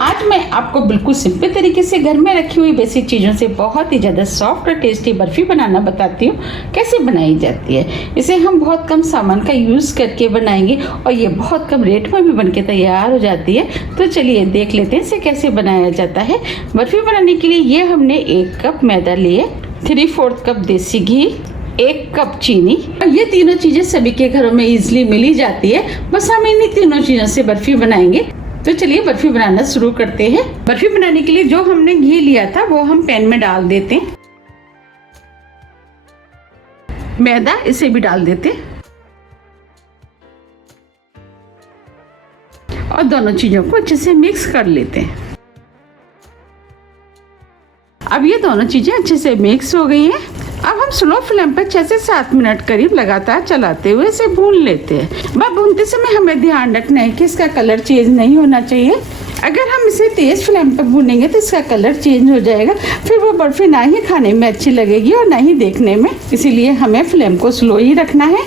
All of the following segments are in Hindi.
आज मैं आपको बिल्कुल सिंपल तरीके से घर में रखी हुई बेसिक चीज़ों से बहुत ही ज़्यादा सॉफ्ट और टेस्टी बर्फ़ी बनाना बताती हूँ कैसे बनाई जाती है। इसे हम बहुत कम सामान का यूज़ करके बनाएंगे और ये बहुत कम रेट में भी बनके तैयार हो जाती है। तो चलिए देख लेते हैं इसे कैसे बनाया जाता है। बर्फ़ी बनाने के लिए ये हमने 1 कप मैदा लिए, 3/4 कप देसी घी, 1 कप चीनी। और ये तीनों चीज़ें सभी के घरों में इजीली मिल ही जाती है। बस हम इन्हीं तीनों चीज़ों से बर्फ़ी बनाएंगे। तो चलिए बर्फ़ी बनाना शुरू करते हैं। बर्फ़ी बनाने के लिए जो हमने घी लिया था वो हम पैन में डाल देते हैं। मैदा इसे भी डाल देते हैं और दोनों चीज़ों को अच्छे से मिक्स कर लेते हैं। अब ये दोनों चीज़ें अच्छे से मिक्स हो गई हैं। अब हम स्लो फ्लेम पर 6 से 7 मिनट करीब लगातार चलाते हुए इसे भून लेते हैं। बस भूनते समय हमें ध्यान रखना है कि इसका कलर चेंज नहीं होना चाहिए। अगर हम इसे तेज फ्लेम पर भूनेंगे तो इसका कलर चेंज हो जाएगा, फिर वो बर्फी ना ही खाने में अच्छी लगेगी और ना ही देखने में। इसीलिए हमें फ्लेम को स्लो ही रखना है।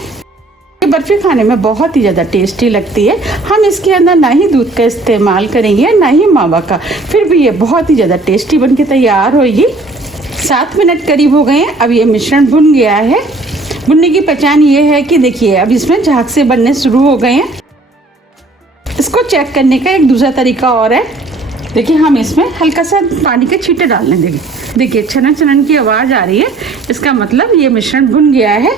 ये बर्फी खाने में बहुत ही ज़्यादा टेस्टी लगती है। हम इसके अंदर ना ही दूध का इस्तेमाल करेंगे ना ही मावा का, फिर भी ये बहुत ही ज़्यादा टेस्टी बन के तैयार होगी। 7 मिनट करीब हो गए हैं। अब ये मिश्रण भुन गया है। भुनने की पहचान ये है कि देखिए अब इसमें झाग से बनने शुरू हो गए हैं। इसको चेक करने का एक दूसरा तरीका और है। देखिए हम इसमें हल्का सा पानी के छींटे डाल लें। देखिए छनन छनन की आवाज़ आ रही है, इसका मतलब ये मिश्रण भुन गया है।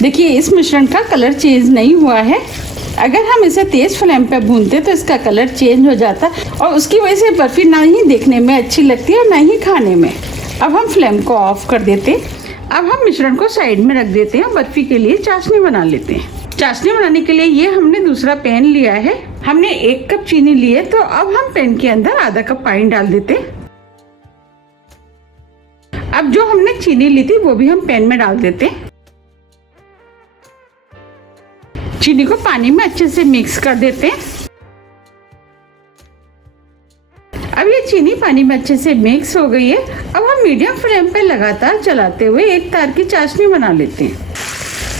देखिए इस मिश्रण का कलर चेंज नहीं हुआ है। अगर हम इसे तेज़ फ्लेम पर भूनते तो इसका कलर चेंज हो जाता और उसकी वजह से बर्फ़ी ना ही देखने में अच्छी लगती है और ना ही खाने में। अब हम फ्लेम को ऑफ कर देते हैं। अब हम मिश्रण को साइड में रख देते हैं। बर्फ़ी के लिए चाशनी बना लेते हैं। चाशनी बनाने के लिए ये हमने दूसरा पैन लिया है। हमने 1 कप चीनी ली है, तो अब हम पैन के अंदर आधा कप पानी डाल देते हैं। अब जो हमने चीनी ली थी वो भी हम पैन में डाल देते हैं। चीनी को पानी में अच्छे से मिक्स कर देते हैं। अब ये चीनी पानी में अच्छे से मिक्स हो गई है। अब हम मीडियम फ्लेम पर लगातार चलाते हुए एक तार की चाशनी बना लेते हैं।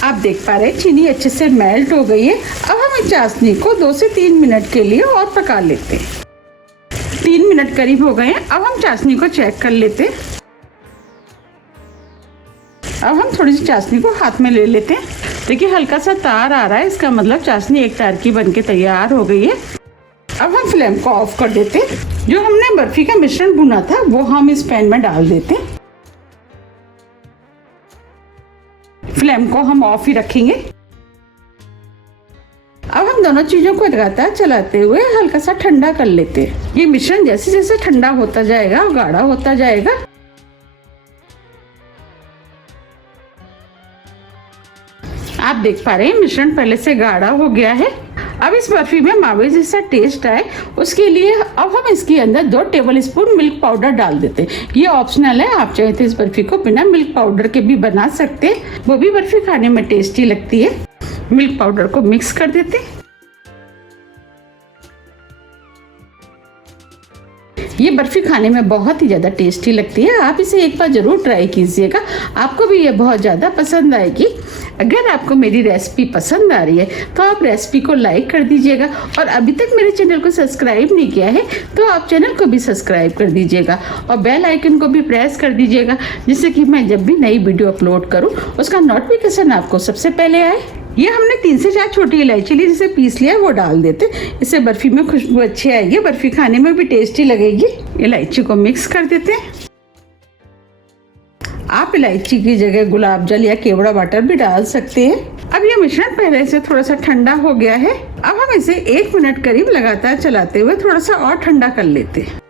आप देख पा रहे हैं चीनी अच्छे से मेल्ट हो गई है। अब हम इस चाशनी को 2 से 3 मिनट के लिए और पका लेते हैं। 3 मिनट करीब हो गए हैं। अब हम चाशनी को चेक कर लेते हैं। अब हम थोड़ी सी चाशनी को हाथ में ले लेते हैं। देखिए हल्का सा तार आ रहा है, इसका मतलब चाशनी एक तार की बनके तैयार हो गई है। अब हम फ्लेम को ऑफ कर देते हैं। जो हमने बर्फी का मिश्रण भुना था वो हम इस पैन में डाल देते हैं। फ्लेम को हम ऑफ ही रखेंगे। अब हम दोनों चीजों को लगातार चलाते हुए हल्का सा ठंडा कर लेते हैं। ये मिश्रण जैसे जैसे ठंडा होता जाएगा और गाढ़ा होता जाएगा। आप देख पा रहे हैं मिश्रण पहले से गाढ़ा हो गया है। अब इस बर्फी में मावे जैसा टेस्ट आए उसके लिए अब हम इसके अंदर 2 टेबल स्पून मिल्क पाउडर डाल देते हैं। ये ऑप्शनल है, आप चाहे तो इस बर्फी को बिना मिल्क पाउडर के भी बना सकते हैं, वो भी बर्फी खाने में टेस्टी लगती है। मिल्क पाउडर को मिक्स कर देते हैं। ये बर्फी खाने में बहुत ही ज़्यादा टेस्टी लगती है। आप इसे एक बार ज़रूर ट्राई कीजिएगा, आपको भी ये बहुत ज़्यादा पसंद आएगी। अगर आपको मेरी रेसिपी पसंद आ रही है तो आप रेसिपी को लाइक कर दीजिएगा और अभी तक मेरे चैनल को सब्सक्राइब नहीं किया है तो आप चैनल को भी सब्सक्राइब कर दीजिएगा और बेल आइकन को भी प्रेस कर दीजिएगा, जिससे कि मैं जब भी नई वीडियो अपलोड करूँ उसका नोटिफिकेशन आपको सबसे पहले आए। ये हमने 3 से 4 छोटी इलायची ली, जिसे पीस लिया वो डाल देते। इससे बर्फी में खुशबू अच्छी आएगी, बर्फी खाने में भी टेस्टी लगेगी। इलायची को मिक्स कर देते हैं। आप इलायची की जगह गुलाब जल या केवड़ा वाटर भी डाल सकते हैं। अब ये मिश्रण पहले से थोड़ा सा ठंडा हो गया है। अब हम इसे 1 मिनट करीब लगातार चलाते हुए थोड़ा सा और ठंडा कर लेते हैं।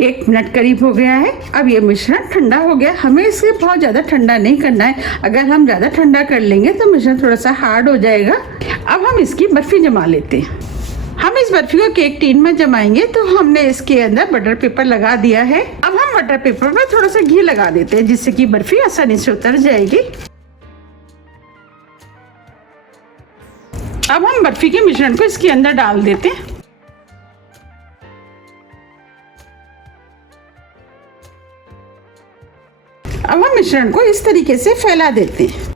1 मिनट करीब हो गया है। अब ये मिश्रण ठंडा हो गया। हमें इसे बहुत ज़्यादा ठंडा नहीं करना है, अगर हम ज़्यादा ठंडा कर लेंगे तो मिश्रण थोड़ा सा हार्ड हो जाएगा। अब हम इसकी बर्फी जमा लेते हैं। हम इस बर्फी को केक टीन में जमाएंगे, तो हमने इसके अंदर बटर पेपर लगा दिया है। अब हम बटर पेपर में थोड़ा सा घी लगा देते हैं, जिससे कि बर्फी आसानी से उतर जाएगी। अब हम बर्फी के मिश्रण को इसके अंदर डाल देते हैं। अब हम मिश्रण को इस तरीके से फैला देते हैं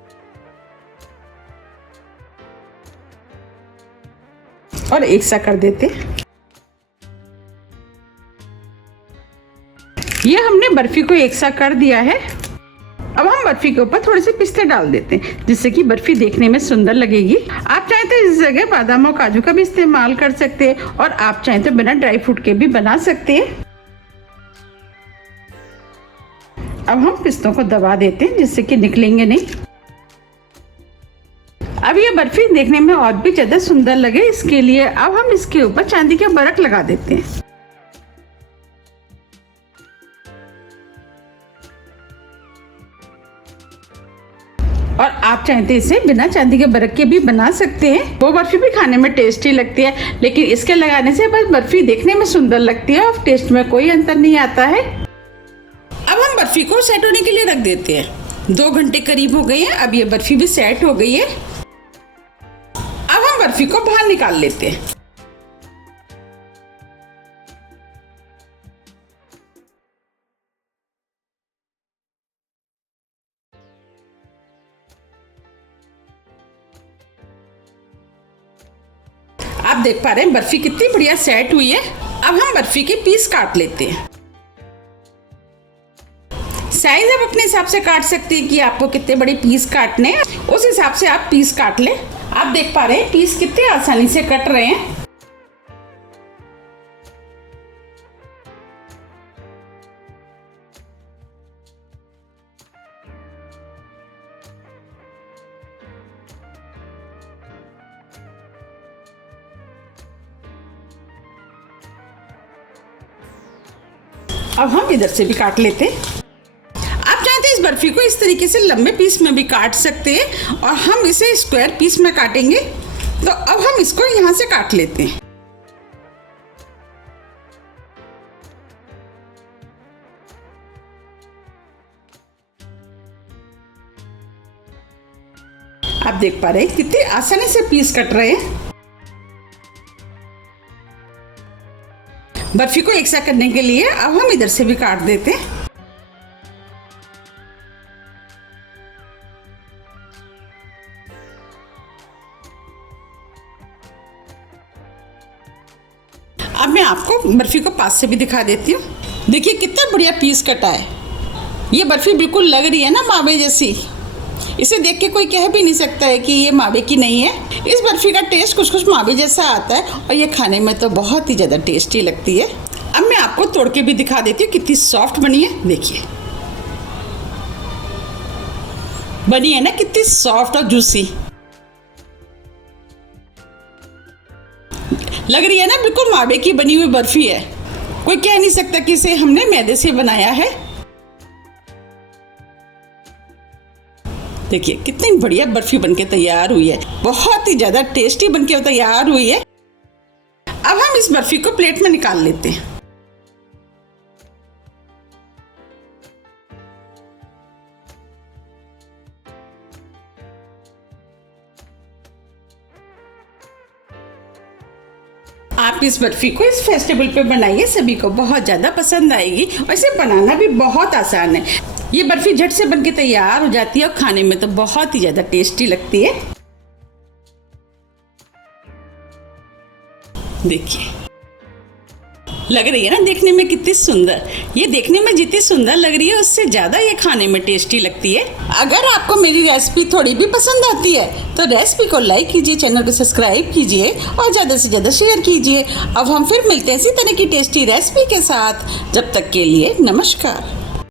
और एक सा कर देते हैं। ये हमने बर्फी को एक साथ कर दिया है। अब हम बर्फी के ऊपर थोड़े से पिस्ते डाल देते हैं जिससे कि बर्फी देखने में सुंदर लगेगी। आप चाहें तो इस जगह बादाम और काजू का भी इस्तेमाल कर सकते हैं और आप चाहें तो बिना ड्राई फ्रूट के भी बना सकते हैं। अब हम पिस्तों को दबा देते हैं जिससे कि निकलेंगे नहीं। अब ये बर्फी देखने में और भी ज्यादा सुंदर लगे इसके लिए अब हम इसके ऊपर चांदी का बरक लगा देते हैं। और आप चाहें तो इसे बिना चांदी के बरक के भी बना सकते हैं। वो बर्फी भी खाने में टेस्टी लगती है, लेकिन इसके लगाने से बस बर्फी देखने में सुंदर लगती है और टेस्ट में कोई अंतर नहीं आता है। अब हम बर्फी को सेट होने के लिए रख देते हैं। 2 घंटे करीब हो गए हैं। अब ये बर्फी भी सेट हो गई है। अब हम बर्फी को बाहर निकाल लेते हैं। आप देख पा रहे हैं बर्फी कितनी बढ़िया सेट हुई है। अब हम बर्फी के पीस काट लेते हैं। साइज आप अपने हिसाब से काट सकते हैं कि आपको कितने बड़े पीस काटने हैं, उस हिसाब से आप पीस काट लें। आप देख पा रहे हैं पीस कितने आसानी से कट रहे हैं। अब हम इधर से भी काट लेते हैं। आप चाहते हैं इस बर्फी को इस तरीके से लंबे पीस में भी काट सकते हैं और हम इसे स्क्वायर पीस में काटेंगे। तो अब हम इसको यहाँ से काट लेते हैं। आप देख पा रहे हैं कितनी आसानी से पीस कट रहे हैं। बर्फी को एक साथ करने के लिए अब हम इधर से भी काट देते हैं। अब मैं आपको बर्फी को पास से भी दिखा देती हूँ। देखिए कितना बढ़िया पीस कटा है। ये बर्फी बिल्कुल लग रही है ना मावे जैसी। इसे देख के कोई कह भी नहीं सकता है कि ये मावे की नहीं है। इस बर्फी का टेस्ट कुछ कुछ मावे जैसा आता है और ये खाने में तो बहुत ही ज़्यादा टेस्टी लगती है। अब मैं आपको तोड़ के भी दिखा देती हूँ कितनी सॉफ्ट बनी है। देखिए बनी है ना कितनी सॉफ्ट और जूसी लग रही है ना। बिल्कुल मावे की बनी हुई बर्फी है। कोई कह नहीं सकता कि इसे हमने मैदे से बनाया है। देखिए कितनी बढ़िया बर्फी बनके तैयार हुई है। बहुत ही ज्यादा टेस्टी बनके तैयार हुई है। अब हम इस बर्फी को प्लेट में निकाल लेते हैं। आप इस बर्फी को इस फेस्टिवल पे बनाइए, सभी को बहुत ज़्यादा पसंद आएगी और इसे बनाना भी बहुत आसान है। ये बर्फी झट से बनके तैयार हो जाती है और खाने में तो बहुत ही ज़्यादा टेस्टी लगती है। देखिए लग रही है ना देखने में कितनी सुंदर। ये देखने में जितनी सुंदर लग रही है उससे ज़्यादा ये खाने में टेस्टी लगती है। अगर आपको मेरी रेसिपी थोड़ी भी पसंद आती है तो रेसिपी को लाइक कीजिए, चैनल को सब्सक्राइब कीजिए और ज़्यादा से ज़्यादा शेयर कीजिए। अब हम फिर मिलते हैं इसी तरह की टेस्टी रेसिपी के साथ। जब तक के लिए नमस्कार।